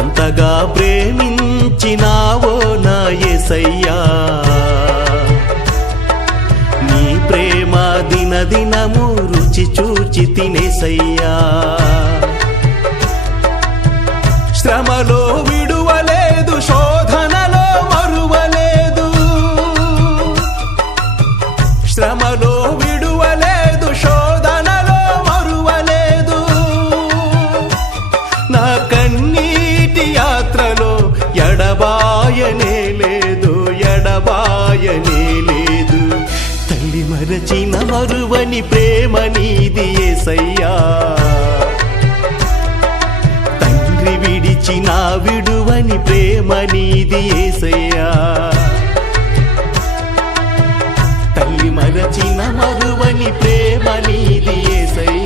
ఎంతగా ప్రేమించినావో నా యేసయ్యా, నీ ప్రేమ దినదినము రుచి చూచి తినేసయ్యా. శ్రమలో విడువలేదు, శోధనలో మరువలేదు, శ్రమలో విడువలేదు, శోధనలో మరువలేదు. నా కన్నీటి యాత్రలో ఎడబాయనే లేదు, ఎడబాయనే లేదు. తల్లి మరచిన మరువని ప్రేమ నీది యేసయ్యా, తండ్రి విడిచిన విడువని ప్రేమ నీది యేసయ్యా. తల్లి మరచిన మరువని ప్రేమ నీది యేసయ్యా.